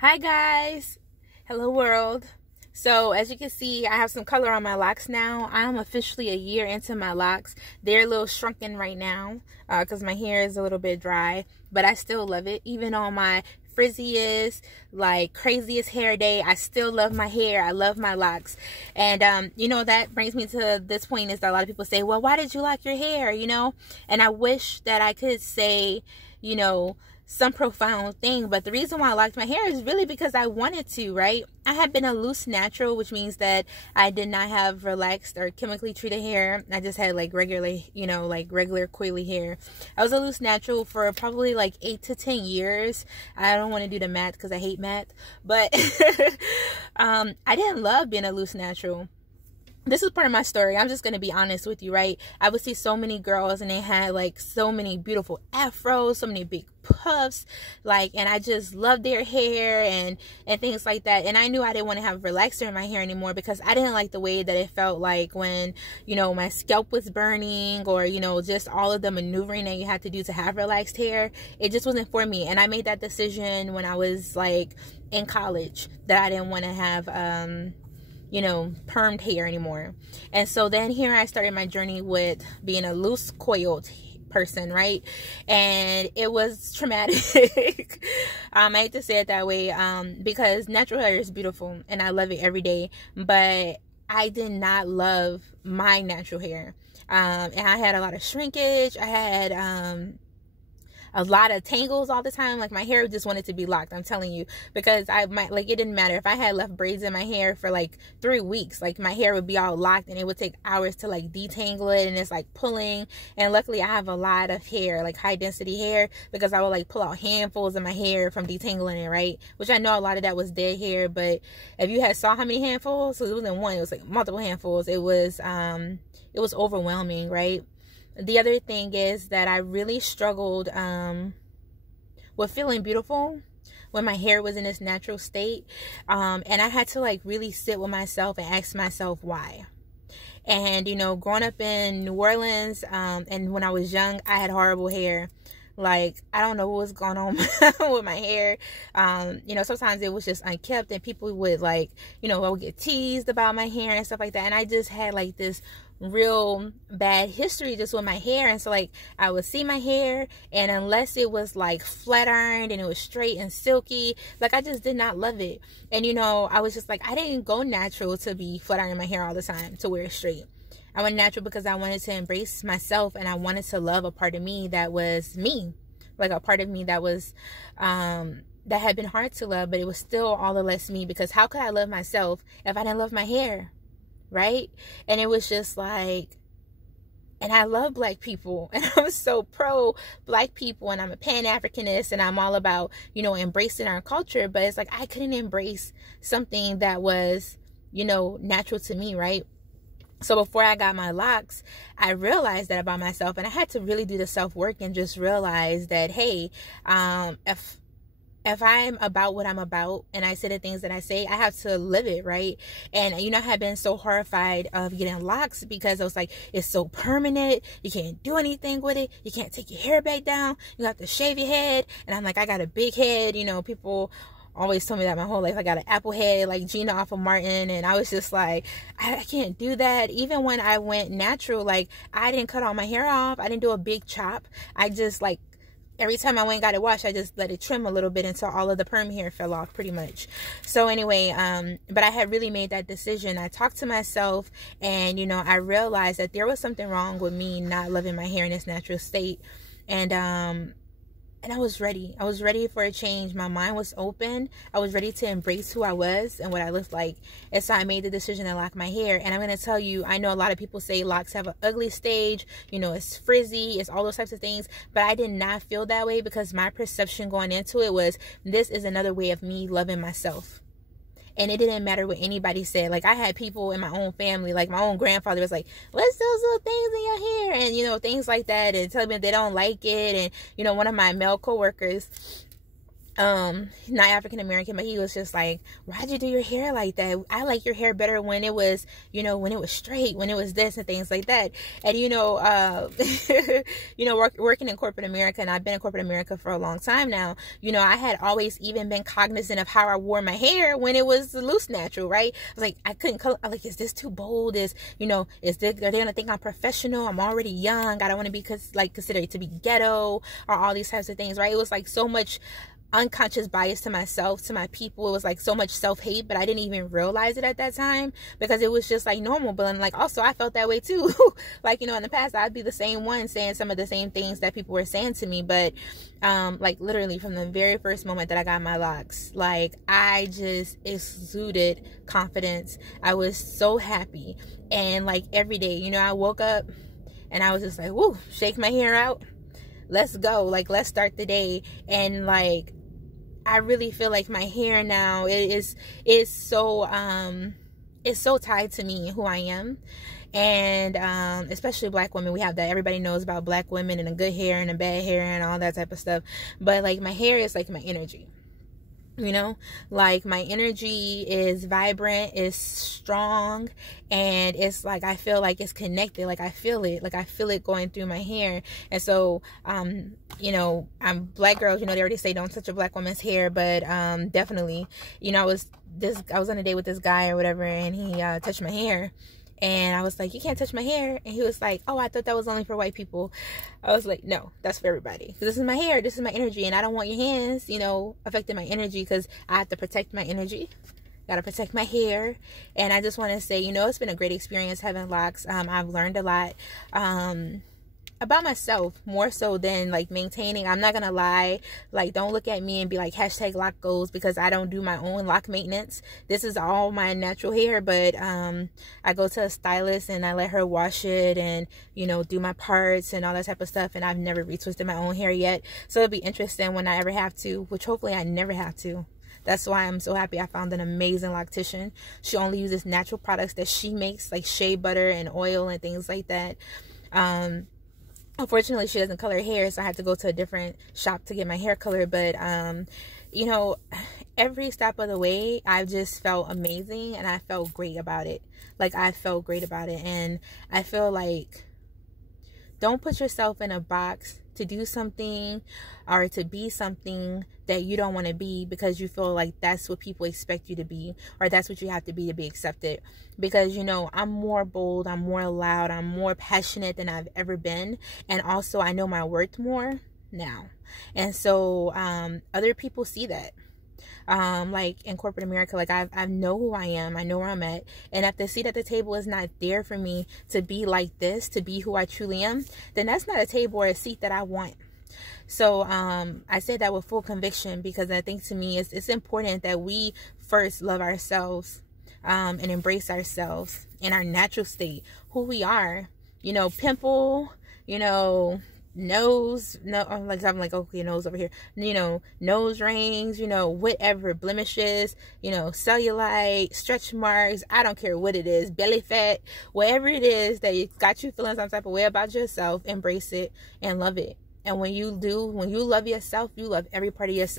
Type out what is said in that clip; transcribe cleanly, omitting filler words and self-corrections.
Hi guys, hello world. So as you can see, I have some color on my locks now. I'm officially a year into my locks. They're a little shrunken right now because my hair is a little bit dry, but I still love it. Even on my frizziest, like craziest hair day, I still love my hair. I love my locks. And you know, that brings me to this point, is that a lot of people say, well, why did you lock your hair, you know? And I wish that I could say, you know, some profound thing, but the reason why I locked my hair is really because I wanted to, right? I had been a loose natural, which means that I did not have relaxed or chemically treated hair. I just had like regular, you know, like regular coily hair. I was a loose natural for probably like 8 to 10 years. I don't want to do the math because I hate math, but I didn't love being a loose natural. This is part of my story. I'm just going to be honest with you, right? I would see so many girls and they had like so many beautiful afros, so many big puffs, like, and I just loved their hair and things like that. And I knew I didn't want to have relaxer in my hair anymore because I didn't like the way that it felt like when, you know, my scalp was burning, or, you know, just all of the maneuvering that you had to do to have relaxed hair. It just wasn't for me. And I made that decision when I was like in college that I didn't want to have, you know, permed hair anymore. And so then here I started my journey with being a loose coiled person, right? And it was traumatic. I hate to say it that way, because natural hair is beautiful and I love it every day, but I did not love my natural hair. And I had a lot of shrinkage. I had a lot of tangles all the time. Like my hair just wanted to be locked, I'm telling you, because it didn't matter if I had left braids in my hair for like 3 weeks, like my hair would be all locked and it would take hours to like detangle it, and it's like pulling. And luckily I have a lot of hair, like high density hair, because I would like pull out handfuls of my hair from detangling it, right? Which I know a lot of that was dead hair, but if you had saw how many handfuls, so it wasn't one, it was like multiple handfuls. It was overwhelming, right? The other thing is that I really struggled with feeling beautiful when my hair was in its natural state. And I had to like really sit with myself and ask myself why. And, you know, growing up in New Orleans, and when I was young, I had horrible hair. Like, I don't know what was going on with my hair. You know, sometimes it was just unkept and people would like, you know, I would get teased about my hair and stuff like that. And I just had like this real bad history just with my hair. And so like I would see my hair, and unless it was like flat ironed and it was straight and silky, like I just did not love it. And you know, I was just like, I didn't go natural to be flat ironing my hair all the time to wear it straight. I went natural because I wanted to embrace myself, and I wanted to love a part of me that was me, like a part of me that was that had been hard to love, but it was still all the less me, because how could I love myself if I didn't love my hair, right? And it was just like, and I love black people, and I'm so pro black people, and I'm a Pan-Africanist, and I'm all about, you know, embracing our culture. But it's like I couldn't embrace something that was, you know, natural to me, right? So before I got my locks, I realized that about myself, and I had to really do the self-work and just realize that, hey, if I'm about what I'm about and I say the things that I say, I have to live it, right? And, you know, I had been so horrified of getting locks because I was like, it's so permanent. You can't do anything with it. You can't take your hair back down. You have to shave your head. And I'm like, I got a big head. You know, people always told me that my whole life. I got an apple head like Gina off of Martin, and I was just like, I can't do that. Even when I went natural, like I didn't cut all my hair off. I didn't do a big chop. I just like, every time I went and got it washed, I just let it trim a little bit until all of the perm hair fell off pretty much. So anyway, but I had really made that decision. I talked to myself, and, you know, I realized that there was something wrong with me not loving my hair in its natural state. And I was ready. I was ready for a change. My mind was open. I was ready to embrace who I was and what I looked like. And so I made the decision to lock my hair. And I'm going to tell you, I know a lot of people say locks have an ugly stage. You know, it's frizzy. It's all those types of things. But I did not feel that way, because my perception going into it was, this is another way of me loving myself. And it didn't matter what anybody said. Like I had people in my own family, like my own grandfather was like, what's those little things in your hair? And, you know, things like that, and telling me they don't like it. And, you know, one of my male coworkers, not African American, but he was just like, why'd you do your hair like that? I like your hair better when it was, you know, when it was straight, when it was this and things like that. And, you know, you know, working in corporate America, and I've been in corporate America for a long time now, you know, I had always even been cognizant of how I wore my hair when it was loose natural, right? I was like, I couldn't color, I'm like, is this too bold? Is, you know, are they gonna think I'm professional? I'm already young. I don't want to be considered to be ghetto or all these types of things, right? It was like so much unconscious bias to myself, to my people. It was like so much self-hate, but I didn't even realize it at that time because it was just like normal. But I'm like, also I felt that way too. Like, you know, in the past I'd be the same one saying some of the same things that people were saying to me. But like literally from the very first moment that I got my locks, like I just exuded confidence. I was so happy. And like every day, you know, I woke up and I was just like, woo, shake my hair out, let's go, like let's start the day. And like I really feel like my hair now is so it's so tied to me, who I am. And especially black women, we have that. Everybody knows about black women and a good hair and a bad hair and all that type of stuff. But like my hair is like my energy. You know, like my energy is vibrant, is strong, and it's like I feel like it's connected. Like I feel it going through my hair. And so you know, I'm black girls, you know, they already say don't touch a black woman's hair, but definitely, you know, I was on a date with this guy or whatever, and he touched my hair. And I was like, you can't touch my hair. And he was like, oh, I thought that was only for white people. I was like, no, that's for everybody. This is my hair. This is my energy. And I don't want your hands, you know, affecting my energy, because I have to protect my energy. Got to protect my hair. And I just want to say, you know, it's been a great experience having locks. I've learned a lot about myself, more so than like maintaining. I'm not gonna lie, like don't look at me and be like hashtag lock goals, because I don't do my own lock maintenance. This is all my natural hair, but I go to a stylist and I let her wash it and, you know, do my parts and all that type of stuff. And I've never retwisted my own hair yet, so it'll be interesting when I ever have to, which hopefully I never have to. That's why I'm so happy I found an amazing loctician. She only uses natural products that she makes, like shea butter and oil and things like that. Unfortunately, she doesn't color hair, so I had to go to a different shop to get my hair colored. But, you know, every step of the way, I just felt amazing, and I felt great about it. Like, I felt great about it. And I feel like, don't put yourself in a box to do something or to be something that you don't want to be, because you feel like that's what people expect you to be, or that's what you have to be accepted. Because, you know, I'm more bold, I'm more loud, I'm more passionate than I've ever been. And also I know my worth more now. And so other people see that. Like in corporate America, like I know who I am, I know where I'm at, and if the seat at the table is not there for me to be like this, to be who I truly am, then that's not a table or a seat that I want. So I say that with full conviction, because I think to me it's important that we first love ourselves and embrace ourselves in our natural state, who we are. You know, pimple, you know, nose, no, like I'm like, okay, nose over here, you know, nose rings, you know, whatever, blemishes, you know, cellulite, stretch marks, I don't care what it is, belly fat, whatever it is that got you feeling some type of way about yourself, embrace it and love it. And when you love yourself, you love every part of yourself.